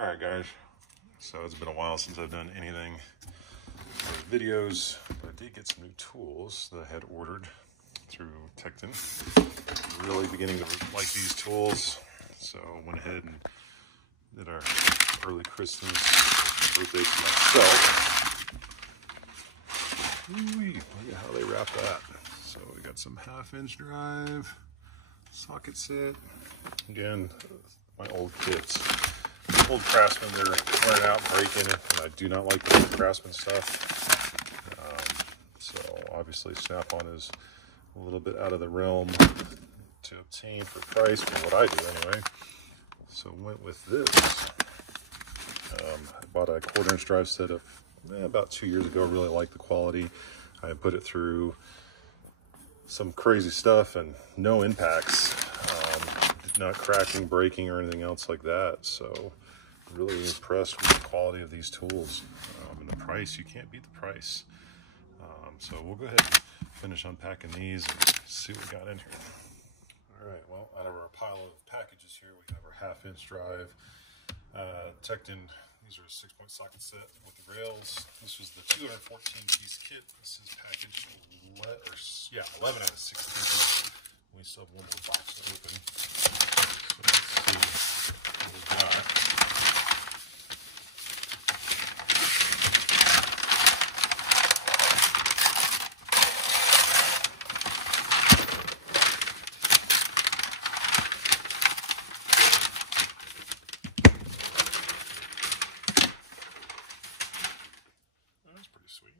Alright guys, so it's been a while since I've done anything with videos, but I did get some new tools that I had ordered through Tekton. Really beginning to like these tools, so I went ahead and did our early Christmas birthday to myself. Ooh-wee, look at how they wrap that. So we got some 1/2-inch drive, socket set. Again, my old kits. Old Craftsman, they're wearing out, breaking, and I do not like the old Craftsman stuff. So obviously Snap-on is a little bit out of the realm to obtain for price, for what I do anyway. So went with this. I bought a 1/4-inch drive set of about 2 years ago. I really liked the quality. I put it through some crazy stuff and no impacts, not cracking, breaking, or anything else like that. So really impressed with the quality of these tools, and the price. You can't beat the price. So we'll go ahead and finish unpacking these and see what we got in here. All right, well, out of our pile of packages here, we have our 1/2-inch drive. Tekton, these are a 6-point socket set with the rails. This was the 214-piece kit. This is package 11 out of 16. We still have one more box to open. So let's see what we got. Sweet.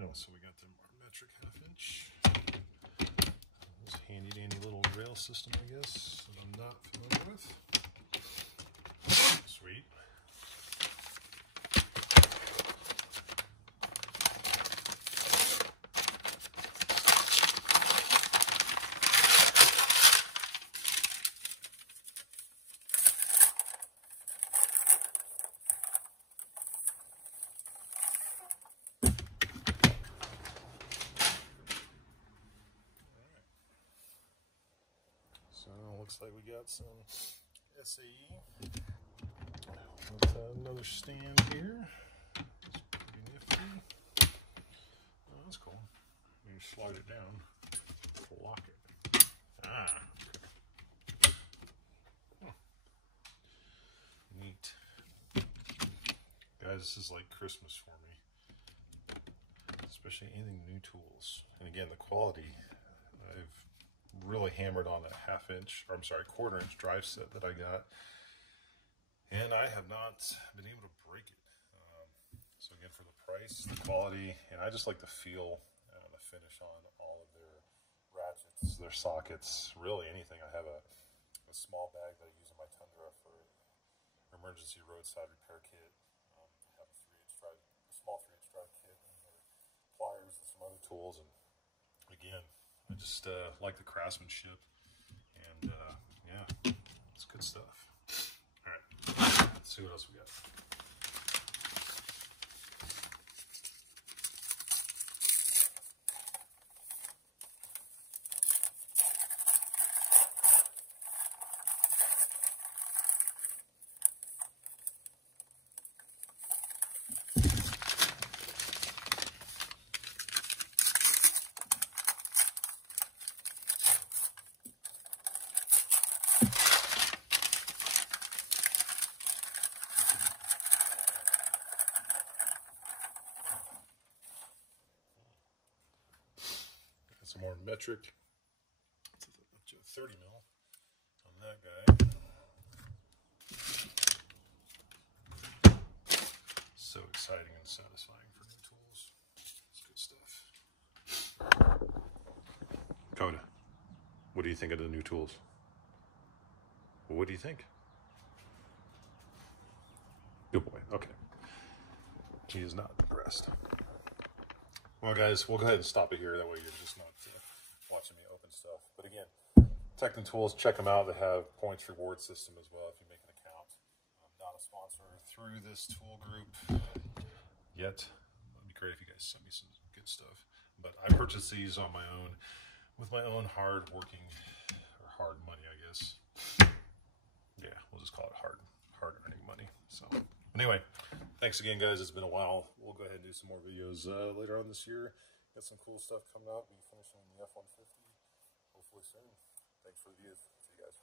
Oh, so we got the metric 1/2-inch. This handy dandy little rail system, I guess, that I'm not familiar with. Sweet. Looks like we got some SAE with another stand here. It's pretty nifty. Oh, that's cool. You slide it down, lock it. Ah, oh. Neat. Guys, this is like Christmas for me. Especially anything new tools. And again, the quality. I've really hammered on a 1/4-inch drive set that I got, and I have not been able to break it. So again, for the price, the quality, and I just like the feel and the finish on all of their ratchets, their sockets, really anything. I have a small bag that I use in my Tundra for emergency roadside repair kit. I have a small 3-inch drive kit, and their pliers and some other tools. And again, I just like the craftsmanship, and yeah, it's good stuff. All right, let's see what else we got. Some more metric. It's up to 30 mil on that guy. So exciting and satisfying for new tools. It's good stuff. Coda, what do you think of the new tools? Well, what do you think? Good boy. Okay. He is not impressed. Well, guys, we'll go ahead and stop it here. That way you're just not watching me open stuff. But again, Tekton Tools, check them out. They have points reward system as well if you make an account. I'm not a sponsor through this tool group yet. It'd be great if you guys sent me some good stuff. But I purchased these on my own with my own hard money, I guess. just call it hard earning money. So anyway, thanks again, guys. It's been a while. We'll go ahead and do some more videos later on this year. Got some cool stuff coming out. We'll be finishing the F-150 hopefully soon. Thanks for the views. See you guys.